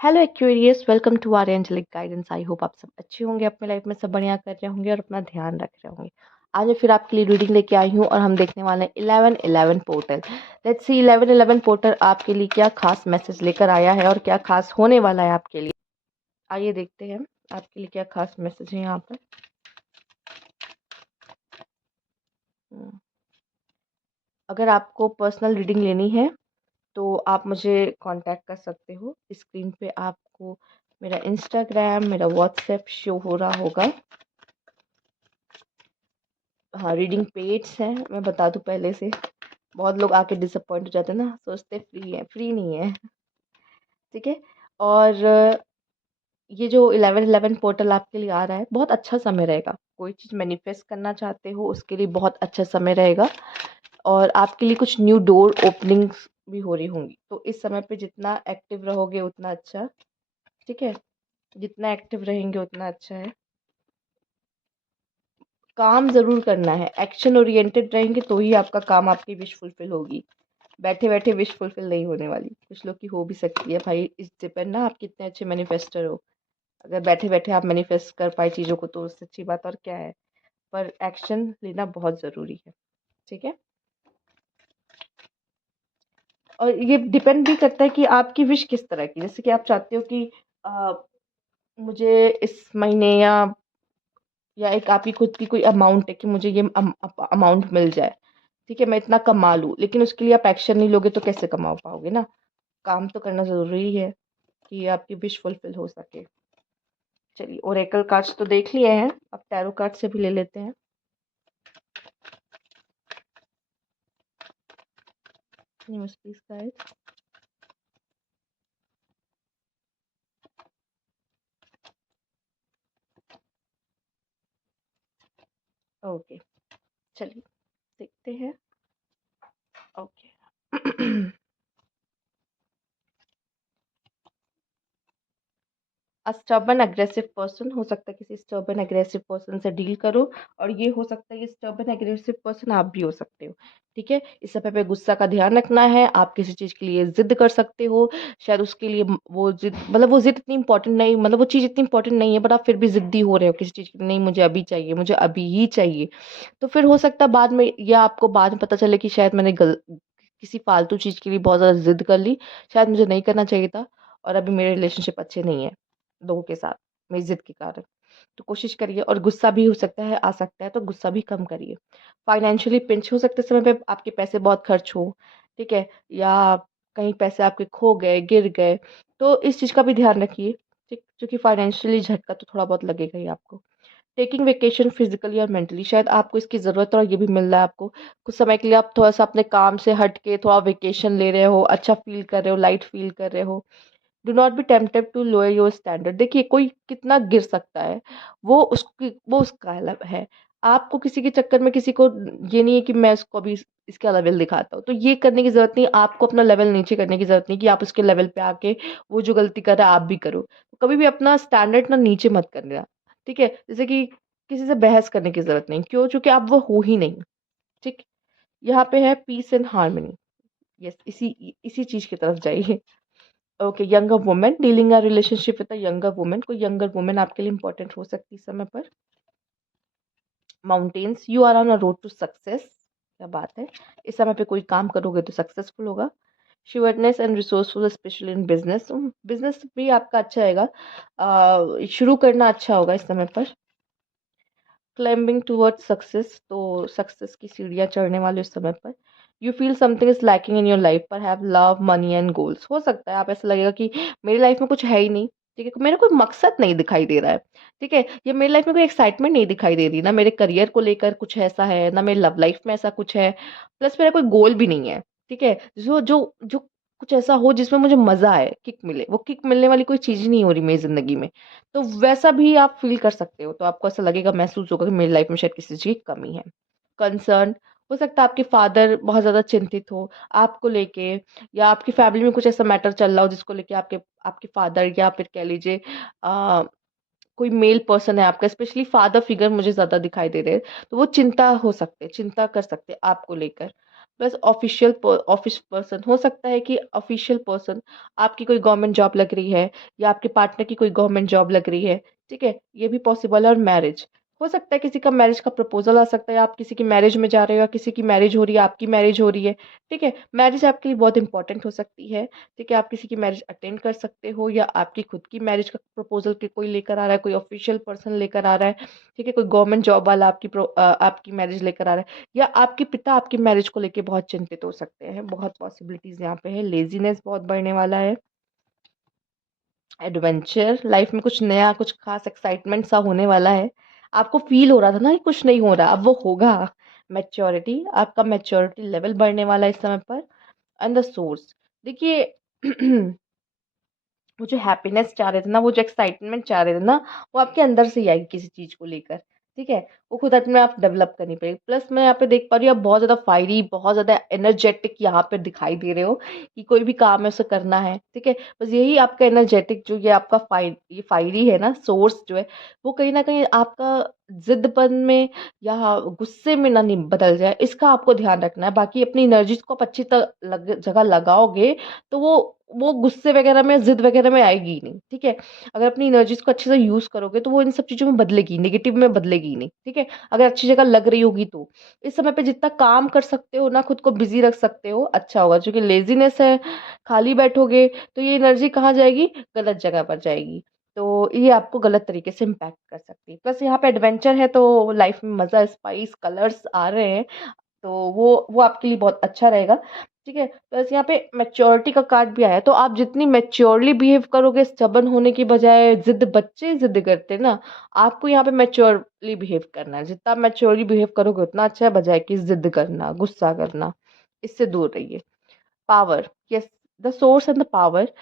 Hello Aquarius, welcome to our angelic guidance. I hope आप सब अच्छे होंगे, अपने लाइफ में सब बढ़िया कर रहे होंगे और अपना ध्यान रख रहे होंगे। आज मैं फिर आपके लिए रीडिंग लेके आई हूँ और हम देखने वाले हैं 1111 पोर्टल। लेट्स सी 1111 पोर्टल आपके लिए क्या खास मैसेज लेकर आया है और क्या खास होने वाला है आपके लिए। आइए देखते हैं आपके लिए क्या खास मैसेज है यहाँ पर। हम्म, अगर आपको पर्सनल रीडिंग लेनी है तो आप मुझे कांटेक्ट कर सकते हो। स्क्रीन पे आपको मेरा इंस्टाग्राम, मेरा व्हाट्सएप शो हो रहा होगा। हाँ, रीडिंग पेड्स हैं, मैं बता दूं पहले से। बहुत लोग आके डिसअपॉइंट हो जाते हैं ना, सोचते फ्री है, फ्री नहीं है। ठीक है। और ये जो 1111 पोर्टल आपके लिए आ रहा है, बहुत अच्छा समय रहेगा। कोई चीज़ मैनिफेस्ट करना चाहते हो उसके लिए बहुत अच्छा समय रहेगा। और आपके लिए कुछ न्यू डोर ओपनिंग्स भी हो रही होंगी, तो इस समय पे जितना एक्टिव रहोगे उतना अच्छा। ठीक है, जितना एक्टिव रहेंगे उतना अच्छा है। काम ज़रूर करना है, एक्शन ओरिएंटेड रहेंगे तो ही आपका काम, आपकी विश फुलफिल होगी। बैठे बैठे विश फुलफिल नहीं होने वाली। कुछ लोग की हो भी सकती है भाई, इस डिपेंड ना आप कितने अच्छे मैनिफेस्टर हो। अगर बैठे बैठे आप मैनिफेस्ट कर पाए चीज़ों को तो उससे अच्छी बात और क्या है। पर एक्शन लेना बहुत ज़रूरी है। ठीक है। और ये डिपेंड भी करता है कि आपकी विश किस तरह की, जैसे कि आप चाहते हो कि अ, मुझे इस महीने या एक आपकी खुद की कोई अमाउंट है कि मुझे ये अमाउंट मिल जाए। ठीक है, मैं इतना कमा लूँ, लेकिन उसके लिए आप एक्शन नहीं लोगे तो कैसे कमा पाओगे ना। काम तो करना ज़रूरी है कि आपकी विश फुलफिल हो सके। चलिए, ओरेकल कार्ड्स तो देख लिए हैं, अब टैरो कार्ड से भी ले लेते हैं। Please guys. ओके, चलिए देखते हैं। ओके। स्टबर्न अग्रेसिव पर्सन हो सकता है, किसी स्टबर्न अग्रेसिव पर्सन से डील करो। और ये हो सकता है ये स्टबर्न अग्रेसिव पर्सन आप भी हो सकते हो। ठीक है, इस समय पे गुस्सा का ध्यान रखना है। आप किसी चीज़ के लिए जिद कर सकते हो, शायद उसके लिए वो जिद, मतलब वो जिद इतनी इंपॉर्टेंट नहीं, मतलब वो चीज़ इतनी इंपॉर्टेंट नहीं है, बट आप फिर भी जिद्दी हो रहे हो किसी चीज़ के लिए, नहीं मुझे अभी चाहिए, मुझे अभी ही चाहिए। तो फिर हो सकता है बाद में, या आपको बाद में पता चले कि शायद मैंने किसी फालतू चीज़ के लिए बहुत ज़्यादा जिद कर ली, शायद मुझे नहीं करना चाहिए था। और अभी मेरे रिलेशनशिप अच्छे नहीं है लोगों के साथ मेरी ज़िद के कारण। तो कोशिश करिए, और गुस्सा भी हो सकता है, आ सकता है, तो गुस्सा भी कम करिए। फाइनेंशियली पिंच हो सकते समय पे आपके पैसे बहुत खर्च हो। ठीक है, या कहीं पैसे आपके खो गए, गिर गए, तो इस चीज़ का भी ध्यान रखिए। ठीक, क्योंकि फाइनेंशियली झटका तो थोड़ा बहुत लगेगा ही आपको। टेकिंग वेकेशन फिजिकली और मेंटली, शायद आपको इसकी ज़रूरत है और ये भी मिल रहा है आपको। कुछ समय के लिए आप थोड़ा सा अपने काम से हट के थोड़ा वेकेशन ले रहे हो, अच्छा फील कर रहे हो, लाइट फील कर रहे हो। Do not be tempted to lower your standard. देखिए, कोई कितना गिर सकता है, वो उसका अलग है। आपको किसी के चक्कर में किसी को, ये नहीं है कि मैं उसको अभी इसका लेवल दिखाता हूँ, तो ये करने की जरूरत नहीं। आपको अपना लेवल नीचे करने की जरूरत नहीं कि आप उसके लेवल पे आके वो जो गलती कर रहा है आप भी करो। तो कभी भी अपना स्टैंडर्ड ना नीचे मत करना। ठीक है, जैसे कि किसी से बहस करने की जरूरत नहीं, क्यों, चूंकि आप वो हो ही नहीं। ठीक। यहाँ पे है पीस एंड हार्मनी। यस, इसी इसी चीज की तरफ जाइए। Okay, younger women dealing a relationship with a younger women, कोई यंगर वुमेन आपके लिए इंपॉर्टेंट हो सकती है इस समय पर। Mountains, you are on a road to success. क्या बात है, इस समय पे कोई काम करोगे तो सक्सेसफुल होगा। Sureness and resourceful, specially in business. Business भी आपका अच्छा रहेगा, शुरू करना अच्छा होगा इस समय पर। क्लाइंबिंग टूवर्ड्स सक्सेस, तो सक्सेस की सीढ़ियाँ चढ़ने वाले उस समय पर। You feel something is lacking in your life, पर have love money and goals. हो सकता है आप ऐसा लगेगा कि मेरी लाइफ में कुछ है ही नहीं। ठीक है, मेरा कोई मकसद नहीं दिखाई दे रहा है। ठीक है, ये मेरी लाइफ में कोई एक्साइटमेंट नहीं दिखाई दे रही, ना मेरे करियर को लेकर कुछ ऐसा है, ना मेरी लव लाइफ में ऐसा कुछ है। प्लस मेरा कोई गोल भी नहीं है। ठीक है, जो जो जो कुछ ऐसा हो जिसमें मुझे मजा आए, किक मिले, वो किक मिलने वाली कोई चीज नहीं हो रही मेरी जिंदगी में। तो वैसा भी आप फ़ील कर सकते हो, तो आपको ऐसा लगेगा, महसूस होगा कि मेरी लाइफ़ में शायद किसी चीज़ की कमी है। कंसर्न, हो सकता है आपके फादर बहुत ज़्यादा चिंतित हो आपको लेके, या आपकी फैमिली में कुछ ऐसा मैटर चल रहा हो जिसको लेके आपके आपके फादर, या फिर कह लीजिए अ, कोई मेल पर्सन है आपका, स्पेशली फादर फिगर मुझे ज़्यादा दिखाई दे रहे हैं, तो वो चिंता हो सकते हैं, चिंता कर सकते हैं आपको लेकर। प्लस ऑफिस पर्सन हो सकता है कि ऑफिशियल पर्सन आपकी कोई गवर्नमेंट जॉब लग रही है या आपके पार्टनर की कोई गवर्नमेंट जॉब लग रही है, ठीक है? ये भी पॉसिबल है। और मैरिज हो सकता है, किसी का मैरिज का प्रपोज़ल आ सकता है, आप किसी की मैरिज में जा रहे हो या किसी की मैरिज हो रही है, आपकी मैरिज हो रही है, ठीक है? मैरिज आपके लिए बहुत इंपॉर्टेंट हो सकती है, ठीक है? आप किसी की मैरिज अटेंड कर सकते हो या आपकी खुद की मैरिज का प्रपोज़ल के कोई लेकर आ रहा है, कोई ऑफिशियल पर्सन लेकर आ रहा है, ठीक है? कोई गवर्नमेंट जॉब वाला आपकी मैरिज लेकर आ रहा है। या आपके पिता आपकी मैरिज को लेके बहुत चिंतित हो सकते हैं। बहुत पॉसिबिलिटीज़ यहाँ पे है। लेज़ीनेस बहुत बढ़ने वाला है। एडवेंचर, लाइफ में कुछ नया, कुछ खास एक्साइटमेंट सा होने वाला है। आपको फ़ील हो रहा था ना कि कुछ नहीं हो रहा, अब वो होगा। मैच्योरिटी, आपका मैच्योरिटी लेवल बढ़ने वाला है इस समय पर। एंड द सोर्स, देखिए वो जो हैप्पीनेस चाह रहे थे ना, वो जो एक्साइटमेंट चाह रहे थे ना, वो आपके अंदर से ही आएगी किसी चीज़ को लेकर, ठीक है? वो खुद अपने आप डेवलप करनी पड़ेगी। प्लस मैं यहाँ पे देख पा रही हूँ, आप बहुत ज़्यादा फायरी, बहुत ज़्यादा एनर्जेटिक यहाँ पे दिखाई दे रहे हो कि कोई भी काम है उसे करना है, ठीक है? बस यही आपका एनर्जेटिक जो ये आपका ये फायरी है ना सोर्स जो है, वो कहीं न कहीं आपका ज़िद्दपन में या गुस्से में ना बदल जाए, इसका आपको ध्यान रखना है। बाकी अपनी एनर्जीज़ को आप अच्छी जगह लगाओगे, तो वो गुस्से वगैरह में, ज़िद वगैरह में आएगी ही नहीं, ठीक है? अगर अपनी एनर्जीज़ को अच्छे से यूज़ करोगे, तो वो इन सब चीज़ों में बदलेगी, नेगेटिव में बदलेगी ही नहीं, ठीक है? अगर अच्छी जगह लग रही होगी तो। इस समय पे जितना काम कर सकते हो ना, खुद को बिज़ी रख सकते हो, अच्छा होगा। क्योंकि लेज़ीनेस है, खाली बैठोगे, तो ये एनर्जी कहाँ जाएगी? गलत जगह पर जाएगी। तो ये आपको गलत तरीके से इम्पैक्ट कर सकती है। प्लस यहाँ पे एडवेंचर है, तो लाइफ़ में मज़ा, स्पाइस, कलर्स आ रहे हैं। तो वो आपके लिए बहुत अच्छा रहेगा, ठीक है? प्लस यहाँ पे मैच्योरिटी का कार्ड भी आया है, तो आप जितनी मैच्योरली बिहेव करोगे, स्टबर्न होने की बजाय, बच्चे ज़िद करते हैं ना, आपको यहाँ पे मैच्योरली बिहेव करना है। जितना आप मैच्योरली बिहेव करोगे उतना अच्छा है, बजाय कि ज़िद करना, गुस्सा करना। इससे दूर रहिए। Power, yes, the source and the power,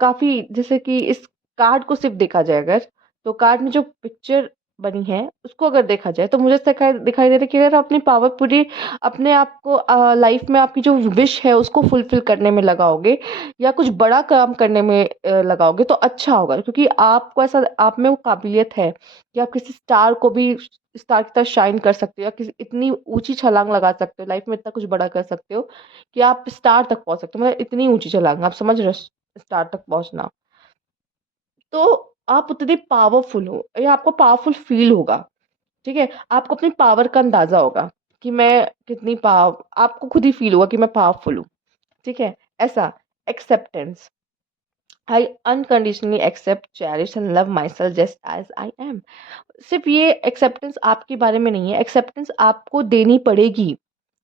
काफ़ी, जैसे कि इस कार्ड को सिर्फ़ देखा जाए अगर, तो कार्ड में जो पिक्चर बनी है, उसको अगर देखा जाए, तो मुझे ऐसा दिखाई दिखाई दे रहा है कि अगर आप अपनी पावर पूरी अपने आप को लाइफ़ में आपकी जो विश है उसको फुलफ़िल करने में लगाओगे या कुछ बड़ा काम करने में लगाओगे, तो अच्छा होगा। क्योंकि आपको ऐसा, आप में वो काबिलियत है कि आप किसी स्टार को भी स्टार की तरह शाइन कर सकते हो या किसी इतनी ऊँची छलांग लगा सकते हो, लाइफ़ में इतना कुछ बड़ा कर सकते हो कि आप स्टार तक पहुँच सकते हो, मतलब इतनी ऊँची छलांग, आप समझ रहे हो स्टार तक पहुँचना। तो आप उतने पावरफुल हो या आपको पावरफुल फ़ील होगा, ठीक है? आपको अपनी पावर का अंदाज़ा होगा कि मैं कितनी पाव आपको खुद ही फ़ील होगा कि मैं पावरफुल हूँ, ठीक है? ऐसा acceptance, I unconditionally accept, cherish and love myself just as I am. सिर्फ़ ये एक्सेप्टेंस आपके बारे में नहीं है, एक्सेप्टेंस आपको देनी पड़ेगी।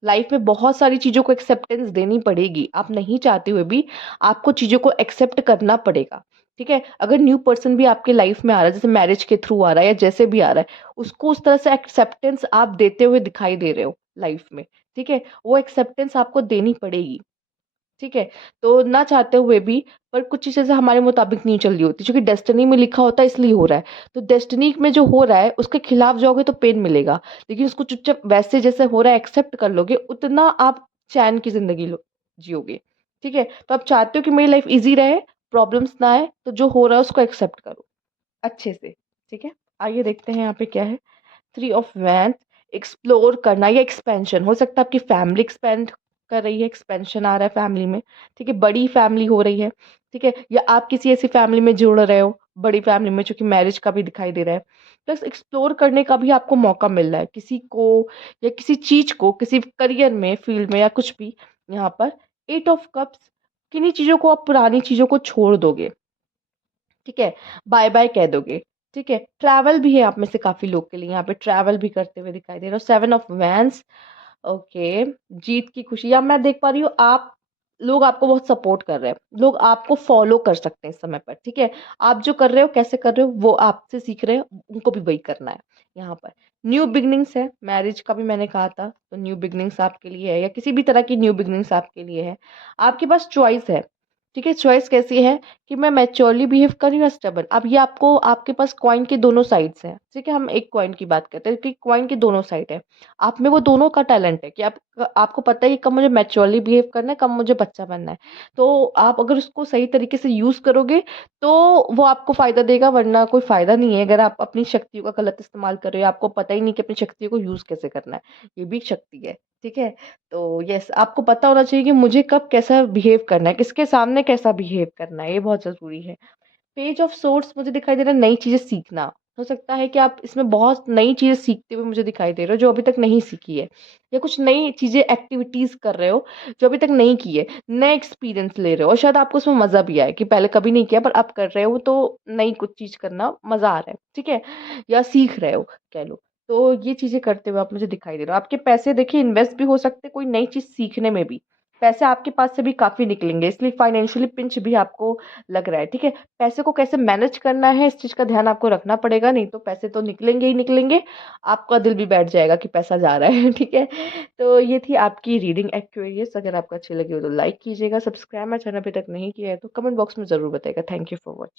लाइफ़ में बहुत सारी चीज़ों को एक्सेप्टेंस देनी पड़ेगी। आप नहीं चाहते हुए भी आपको चीज़ों को एक्सेप्ट करना पड़ेगा, ठीक है? अगर न्यू पर्सन भी आपके लाइफ़ में आ रहा है, जैसे मैरिज के थ्रू आ रहा है या जैसे भी आ रहा है, उसको उस तरह से एक्सेप्टेंस आप देते हुए दिखाई दे रहे हो लाइफ़ में, ठीक है? वो एक्सेप्टेंस आपको देनी पड़ेगी। ठीक है? तो ना चाहते हुए भी, पर कुछ चीज़ें हमारे मुताबिक नहीं चल रही होती, क्योंकि डेस्टिनी में लिखा होता है इसलिए हो रहा है। तो डेस्टिनी में जो हो रहा है उसके खिलाफ जाओगे तो पेन मिलेगा, लेकिन उसको चुपचाप वैसे जैसे हो रहा है एक्सेप्ट कर लोगे, उतना आप चैन की ज़िंदगी जियोगे। ठीक है? तो आप चाहते हो कि मेरी लाइफ़ ईज़ी रहे, प्रॉब्लम्स ना आए, तो जो हो रहा है उसको एक्सेप्ट करो अच्छे से। ठीक है? आइए देखते हैं यहाँ पे क्या है। थ्री ऑफ वैंस, एक्सप्लोर करना या एक्सपेंशन, हो सकता है आपकी फैमिली एक्सपेंड कर रही है, एक्सपेंशन आ रहा है फैमिली में, ठीक है? बड़ी फैमिली हो रही है, ठीक है? या आप किसी ऐसी फैमिली में जुड़ रहे हो, बड़ी फैमिली में, जो कि मैरिज का भी दिखाई दे रहा है। प्लस एक्सप्लोर करने का भी आपको मौका मिल रहा है, किसी को या किसी चीज़ को, किसी करियर में, फील्ड में या कुछ भी यहाँ पर। एट ऑफ कप्स, किन्हीं चीज़ों को, आप पुरानी चीज़ों को छोड़ दोगे, ठीक है? बाय-बाय कह दोगे, ठीक है? ट्रैवल भी है आप में से काफ़ी लोग के लिए, यहाँ पे ट्रैवल भी करते हुए दिखाई दे रहे हो। सेवन ऑफ वैन्स, ओके, जीत की खुशी, या मैं देख पा रही हूँ आप, लोग आपको बहुत सपोर्ट कर रहे हैं, लोग आपको फॉलो कर सकते हैं इस समय पर, ठीक है? आप जो कर रहे हो, कैसे कर रहे हो, वो आपसे सीख रहे हैं, उनको भी वही करना है यहाँ पर। न्यू बिगनिंग्स है, मैरिज का भी मैंने कहा था, तो न्यू बिगनिंग्स आपके लिए है या किसी भी तरह की न्यू बिगनिंग्स आपके लिए है। आपके पास चॉइस है, ठीक है? चॉइस कैसी है कि मैं मैच्योरली बिहेव कर रही हूँ या स्टबर्न। अब ये आपको, आपके पास कॉइन के दोनों साइड्स हैं, ठीक है? हम एक कॉइन की बात करते हैं कि कॉइन के दोनों साइड है। आप में वो दोनों का टैलेंट है कि आपको पता है कि कब मुझे मैच्योरली बिहेव करना है, कब मुझे बच्चा बनना है। तो आप अगर उसको सही तरीके से यूज़ करोगे, तो वो आपको फ़ायदा देगा, वरना कोई फ़ायदा नहीं है। अगर आप अपनी शक्तियों का गलत इस्तेमाल कर रहे हो, आपको पता ही नहीं कि अपनी शक्तियों को यूज़ कैसे करना है। ये भी एक शक्ति है, ठीक है? तो यस, आपको पता होना चाहिए कि मुझे कब कैसा बिहेव करना है, किसके सामने कैसा बिहेव करना है, ये बहुत ज़रूरी है। पेज ऑफ सोर्स मुझे दिखाई दे रहा है नई चीज़ें सीखना। हो सकता है कि आप इसमें बहुत नई चीज़ें सीखते हुए मुझे दिखाई दे रहे हो, जो अभी तक नहीं सीखी है, या कुछ नई चीज़ें एक्टिविटीज़ कर रहे हो, जो अभी तक नहीं की है। नए एक्सपीरियंस ले रहे हो और शायद आपको उसमें मज़ा भी आए कि पहले कभी नहीं किया पर अब कर रहे हो तो नई कुछ चीज़ करना मज़ा आ रहा है, ठीक है? या सीख रहे हो कह लो। तो ये चीज़ें करते हुए आप मुझे दिखाई दे रहे हो। आपके पैसे देखिए इन्वेस्ट भी हो सकते हैं कोई नई चीज़ सीखने में भी। पैसे आपके पास से भी काफ़ी निकलेंगे, इसलिए फाइनेंशियली पिंच भी आपको लग रहा है, ठीक है? पैसे को कैसे मैनेज करना है इस चीज़ का ध्यान आपको रखना पड़ेगा, नहीं तो पैसे तो निकलेंगे ही निकलेंगे, आपका दिल भी बैठ जाएगा कि पैसा जा रहा है, ठीक है? तो ये थी आपकी रीडिंग एक्वेरियस। अगर आपको अच्छी लगी हो तो लाइक कीजिएगा, सब्सक्राइब मेरा चैनल अभी तक नहीं किया है तो कमेंट बॉक्स में ज़रूर बताइएगा। Thank you for watching.